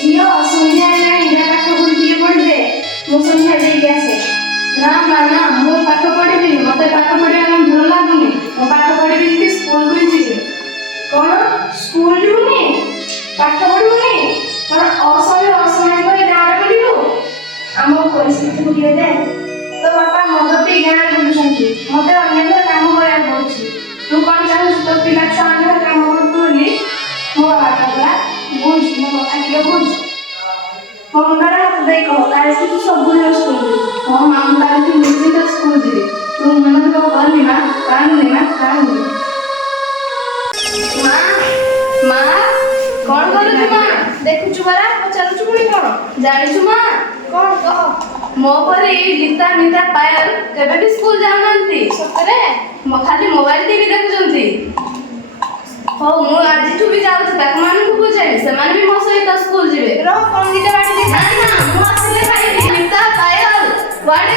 ଝିଅ ସନ୍ଧ୍ୟା ହେଲାଣି ଯା ପାଠ ପଢି ଟିକେ ପଢିଦେ ମୁଁ ସନ୍ଧ୍ୟା ଦେଇକି ଆସେ। ନା ମା ନା ମୁଁ ପାଠ ପଢିବିନି, ମତେ ପାଠ ପଢିବା ପାଇଁ ଭଲ ଲାଗୁନି। ମୁଁ ପାଠ ପଢିବିନି କି ସ୍କୁଲକୁ ହିଁ ଯିବି। କଣ ସ୍କୁଲ ଯିବୁନି? ପାଠ ପଢିବୁନି? କଣ ଅସମୟ ଅସମୟ କରି ଗାଁରେ ବୁଲିବୁ? ଆମ ପରିସ୍ଥିତିକୁ ଟିକେ ଦେ। ତୋ ବାପା ମଦ ପିଇ ଗାଁରେ ବୁଲୁଛନ୍ତି, ମତେ ଅନ୍ୟ ଘରେ କାମ କରିବାକୁ ପଡୁଛି। ତୁ କଣ ଚାହୁଁଛୁ ତୋ ପିଲା ଛୁଆ ଅନ୍ୟ ଘରେ କାମ କରୁଛୁ ବୋଲି? ମୋ ବାପା ପରା ବୁଝ, ମୋ କଥା ଟିକେ ବୁଝ। ମୋ ମୁଣ୍ଡରେ ହାତ ଦେଇ କହ, କାଳେ ତୁ ସବୁଦିନ ସ୍କୁଲ ଯିବୁ। ହଁ ମା ମୁଁ କାଲିଠୁ ନିଶ୍ଚିତ ସ୍କୁଲ ଯିବି। ତୁ ମନ ଦୁଃଖ କରନି ମା, କାନ୍ଦୁନି ମା, କାନ୍ଦୁନି। ମା ମା କଣ କରୁଛୁ ମା? ଦେଖୁଛୁ ପରା, ପଚାରୁଛୁ ପୁଣି କଣ? ଜାଣିଛୁ ମା କଣ କହ? ମୋ ପରି ଗୀତା ମିତା ପାୟଲ କେବେ ବି ସ୍କୁଲ ଯାଉନାହାନ୍ତି। ସତରେ? ଖାଲି ମୋବାଇଲ ଟିଭି ଦେଖୁଛନ୍ତି। ହଉ ମୁଁ ଆଜିଠୁ ବି ଯାଉଛି, ତାକୁ ମାନଙ୍କୁ ବୁଝାଇବି, ସେମାନେ ବି ମୋ ସହିତ ସ୍କୁଲ ଯିବେ। ରହ କଣ ଦିଟା ବାଟି ନା ନା ମୁଁ ଆସିଲେ ଖାଇବି। ମିତା ପାୟଲ କୁଆଡେ